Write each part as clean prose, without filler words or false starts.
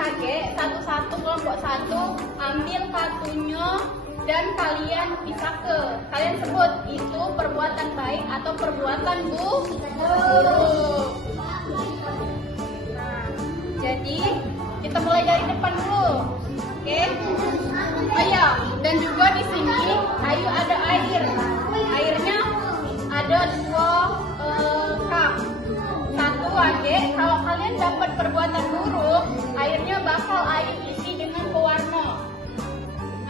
kakek satu-satu kelompok satu ambil kartunya dan kalian kalian sebut itu perbuatan baik atau perbuatan buruk. Nah, jadi kita mulai dari depan dulu, oke? Oh ya, dan juga di sini ayo ada air. Airnya ada 2 cup. Satu adik, kalau kalian dapat perbuatan buruk, airnya bakal air isi dengan pewarna.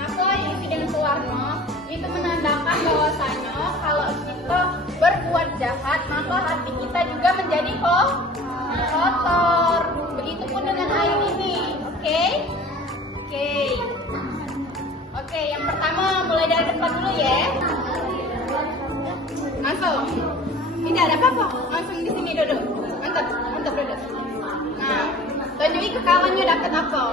Apa isi dengan pewarna? Itu menandakan bahwasanya kalau kita berbuat jahat, maka hati kita juga menjadi kotor. Begitupun dengan air ini, oke? Oke, yang pertama mulai dari depan dulu ya. Langsung. Tidak ada apa-apa, langsung di sini duduk. Mantap duduk. Nah, tunjuki ke kawannya dapat apa.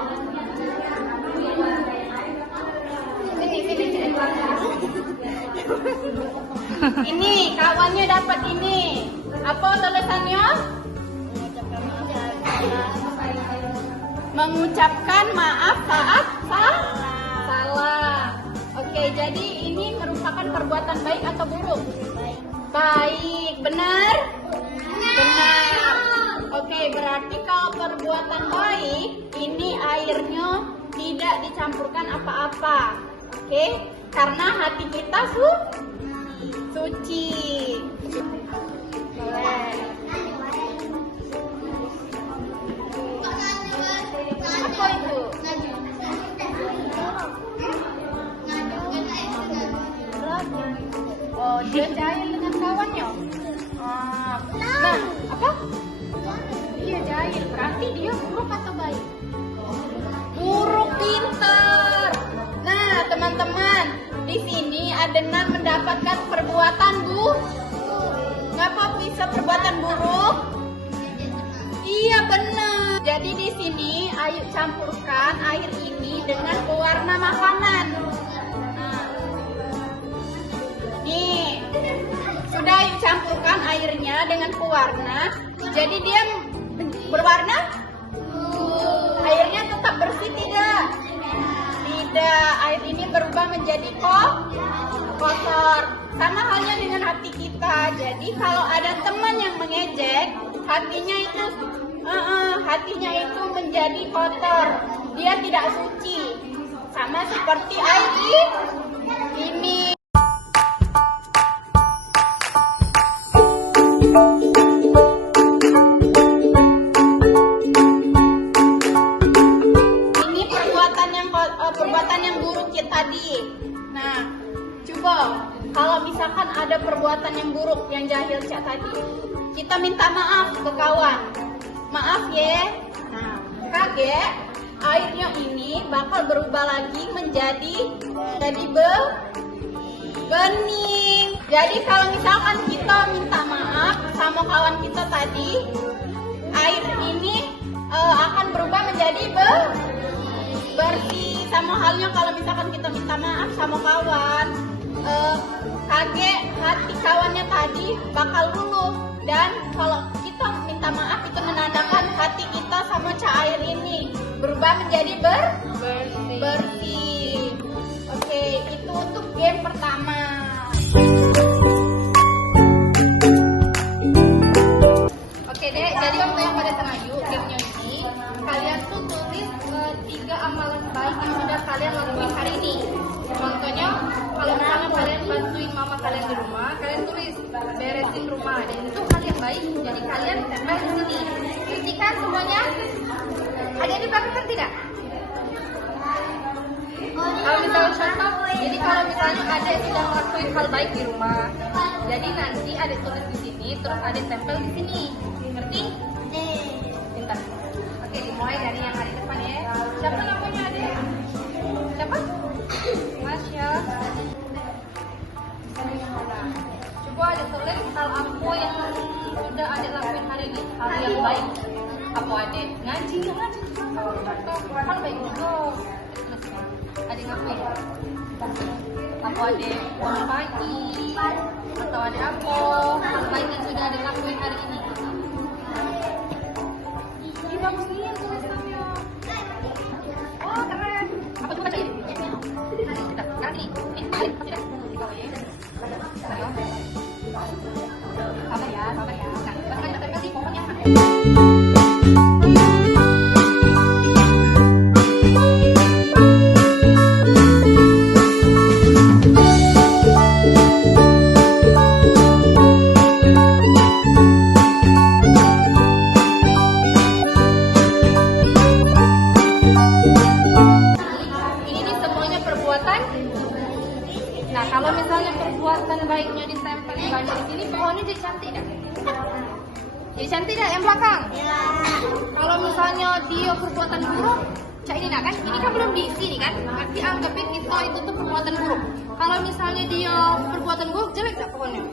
Sini. Ini kawannya dapat ini. Apa tulisannya? Mengucapkan maaf saat salah. Oke, jadi ini merupakan perbuatan baik atau buruk? Baik, benar? Oke, berarti kalau perbuatan baik, ini airnya tidak dicampurkan apa-apa. Oke, karena hati kita suci. Apa itu? Oh, dia jahil dengan kawannya. Nah, apa? Dia jahil, berarti dia buruk atau baik? Buruk, pintar. Nah, teman-teman, di sini Adenan mendapatkan perbuatan buruk. Ngapa bisa perbuatan buruk? Iya, benar. Jadi di sini ayo campurkan air ini dengan pewarna makanan. Nih, sudah yuk campurkan airnya dengan pewarna. Jadi dia berwarna? Airnya tetap bersih tidak? Tidak, air ini berubah menjadi kotor. Sama halnya dengan hati kita. Jadi kalau ada teman yang mengejek, hatinya itu menjadi kotor. Dia tidak suci. Sama seperti air ini. Perbuatan yang buruk ya tadi. Nah, coba kalau misalkan ada perbuatan yang buruk yang jahil cak tadi, kita minta maaf ke kawan. Maaf ya. Nah, kakek, airnya ini bakal berubah lagi menjadi bening. Jadi kalau misalkan kita minta maaf sama kawan kita tadi, air ini akan berubah menjadi bersih. Sama halnya kalau misalkan kita minta maaf sama kawan, hati kawannya tadi bakal luluh. Dan kalau kita minta maaf itu menandakan hati kita sama cair ini berubah menjadi bersih. Oke, itu untuk game pertama. Oke deh, jadi waktu yang pada tengah yuk gamenya ini kalian tuh tulis 3 amalan baik yang sudah kalian lakuin hari ini. Contohnya, kalau misalnya kalian bantuin mama kalian di rumah, kalian tulis beresin rumah, dan itu kalian baik, jadi kalian tempel di sini. Kritikan semuanya. Ada yang dibagikan tidak? Kalau misalnya contoh, jadi kalau misalnya ada yang sudah ngelakuin hal baik di rumah, jadi nanti ada tulis di sini, terus ada tempel di sini. Ngerti? Pintar. Oke, dimulai dari yang ada di depan ya. Siapa namanya adek? Siapa? Masya. Coba ada tulis hal apa yang sudah ada lakuin hari ini, hal yang baik. Apa adek? Ngaji. Hal baik juga. Ada ngapain? Apa adek bangun pagi? Atau ada apa hal baik yang sudah ada lakuin hari ini? Bagus nih tulisannya. Jadi cantik dah yang belakang. Kalau misalnya dia perbuatan buruk, cak ini nak kan? Ini kan belum diisi nih kan? Berarti anggapnya kita itu tuh perbuatan buruk. Kalau misalnya dia perbuatan buruk, jelek tak pokoknya?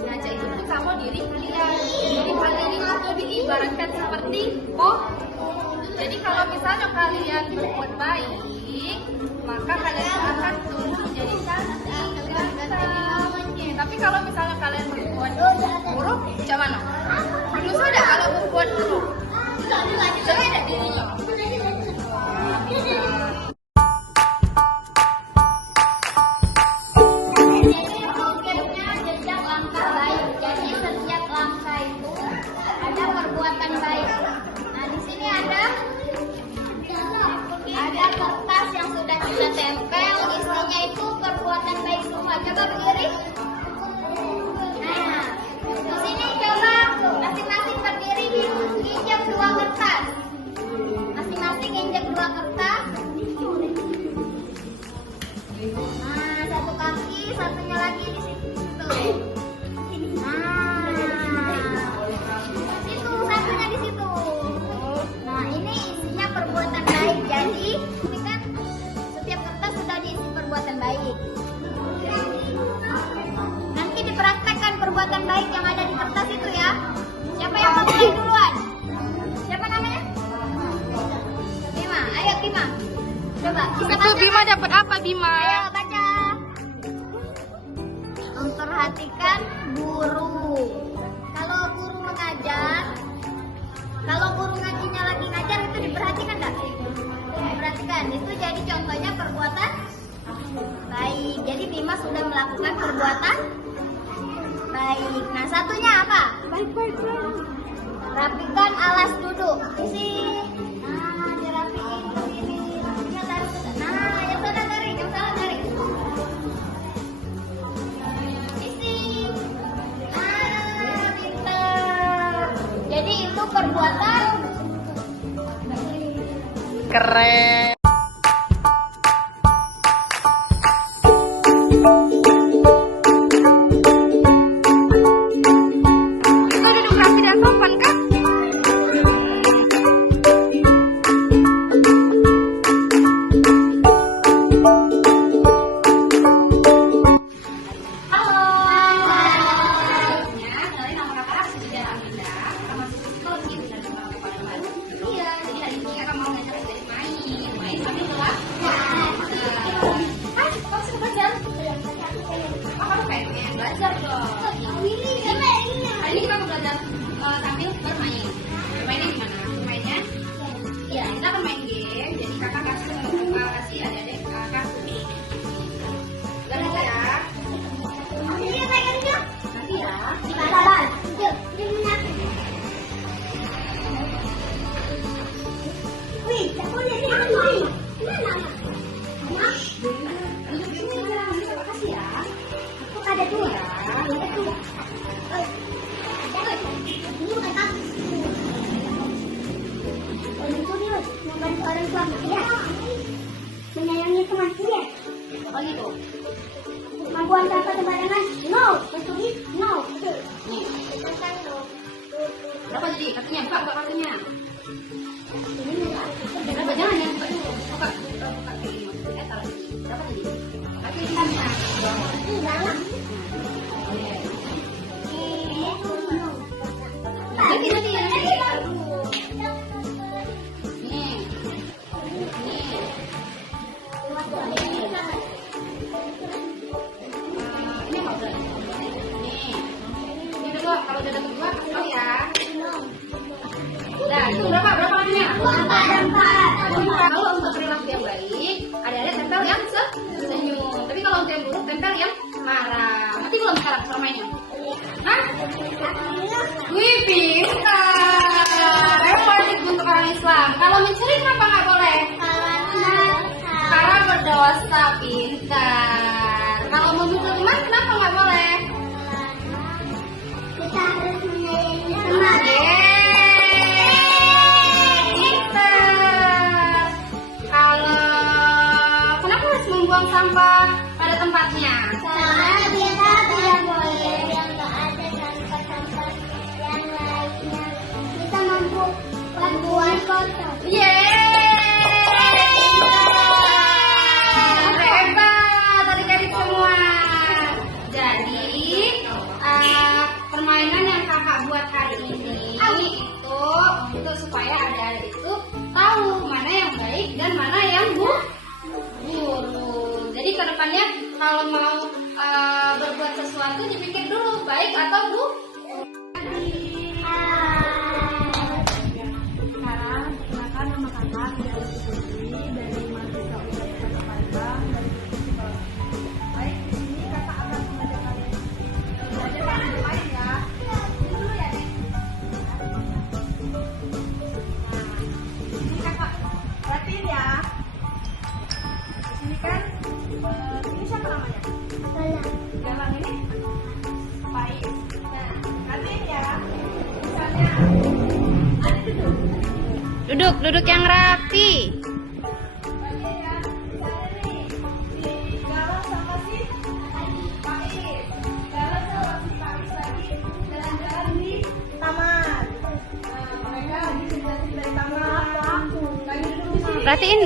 Nah, cak itu tuh sama diri kalian. Jadi kalian itu diibaratkan seperti jadi kalau misalnya kalian berbuat baik, maka kalian akan tumbuh jadi cantik, ganteng. Tapi kalau misalnya kalian berbuat buruk, macam mana? Dosa ada kalau berbuat buruk. Jelek ada dirinya. Jejak langkah baik. Jadi setiap langkah itu ada perbuatan baik. Nah, di sini ada kertas yang sudah kita tempel, isinya itu perbuatan baik semua. Coba berdiri. Nah, di sini coba masing-masing berdiri injak 2 kertas. Masing-masing injak 2 kertas. Nah, satu kaki, satunya lagi di situ. Nah, di situ, satunya di situ. Nah, ini isinya perbuatan baik. Jadi, ini kan setiap kertas sudah diisi perbuatan baik. Nanti dipraktekkan perbuatan baik yang ada di kertas itu ya. Siapa yang mau mulai duluan? Siapa namanya? Bima. Ayo Bima. Coba. Itu Bima dapat apa Bima? Ayo baca. Memperhatikan guru. Kalau guru mengajar, kalau guru ngajinya lagi ngajar itu diperhatikan enggak? Diperhatikan. Itu jadi contohnya perbuatan baik. Jadi Bima sudah melakukan perbuatan baik. Nah, satunya apa? Baik. Rapikan alas duduk. Isi. Nah, dirapiin begini. Rapinya taruh ke sana. Nah, yang salah tarik, yang salah tarik. Isi. Ah, pintar. Jadi itu perbuatan Keren. Kita duduk rapi dan sopan kan? Belajar dong. Hari ini kita mau belajar sambil bermain. Bermainnya gimana? Bermainnya? Ya, kita akan main game. Jadi kakak kasih adik-adik kartu. Belajar ya. Nanti ya. Ada dua. Membantu orang tua ya. Menyayangi teman ya. Oh gitu. Membuang sampah sembarangan. No. Betul. No. Nih. Berapa jadi? Kartunya buka kartunya. Berapa jangan ya? Buka. Buka ini. Taruh sini. Berapa jadi? Kaki sana. Nanti. Kalau udah dapat 2, kasih tahu ya. Udah, itu berapa lainnya? 4. Kalau untuk perilaku yang baik, ada tempel yang senyum. Tapi kalau untuk yang buruk, tempel yang marah. Nanti belum sekarang cara mainnya? Hah? Wih, pintar. Emang wajib untuk orang Islam. Kalau mencuri kenapa nggak boleh? Karena berdosa, pintar. Kalau membunuh teman kenapa nggak boleh? Kita harus menyayangi teman. Pintar. Kalau kenapa harus membuang sampah pada tempatnya? Karena kita tidak boleh yang nggak ada sampah-sampah yang lain. kalau mau berbuat sesuatu dipikir dulu baik atau buruk. Sekarang perkenalkan nama kakak dari Putri dari mahasiswa Universitas Palembang dari Provinsi Palembang. Baik, di sini kakak akan mengajak kalian belajar yang lain ya. Dulu ya nih. Nah, ini kakak perhatiin ya. Di sini kan ini siapa namanya? Galang ini Pais. Nah, perhatiin ya. Misalnya ada duduk. Duduk yang rapi. Banyak ya, misalnya nih, si Galang sama si Pais. Galang sama si Pais lagi jalan-jalan di taman. Nah, mereka lagi jalan-jalan dari taman. Lagi duduk di sini. Perhatiin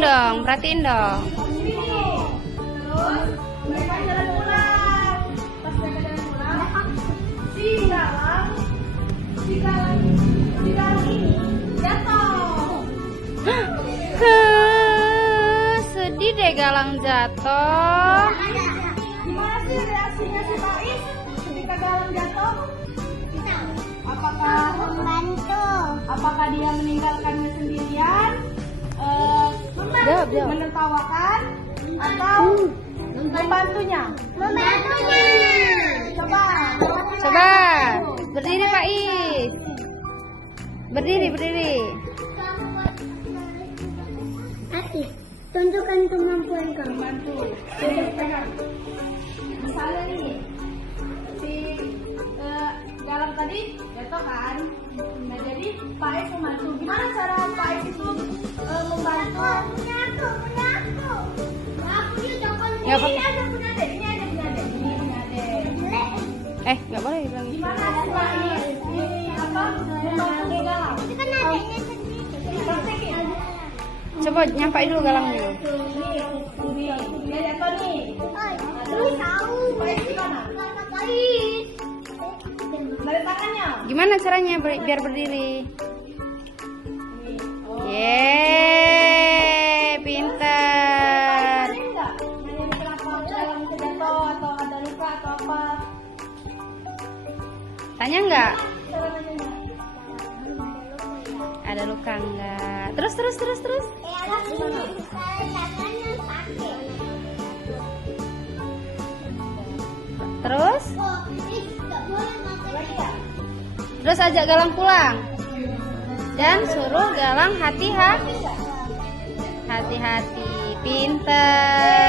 dong. Sini nih. Terus mereka jalan pulang. Pas mereka jalan pulang, si Galang ini jatuh. Sedih deh Galang jatuh. Gimana sih reaksinya si Pais ketika Galang jatuh? Apakah dia meninggalkannya sendirian, Jawab. menertawakan, atau membantunya? Coba. Berdiri Pais. Berdiri. Tunjukkan kemampuan kamu. Membantu. Misalnya nih, si Galang tadi jatuh kan, nah jadi Pais membantu. Gimana cara Pais itu membantu? Punya aku. Ya, Pak. Ini ada punya adek. Nggak boleh dibilang gitu. Gimana sih Pais ini membantu si Galang? Itu kan adiknya sendiri. Praktekin. Coba nyampai dulu galangnya. Nih, dia jatuh nih. Terus tahu. Pais gimana? Dari tangannya. Gimana caranya biar berdiri? Nih. Oh. Yeay, pintar. Nanya nggak? Nanya kenapa Galang bisa jatuh atau ada luka atau apa? Tanya nggak? Cara nanyanya. Ada luka nggak? Terus. Terus? Terus ajak Galang pulang. Dan suruh Galang hati-hati. Pintar.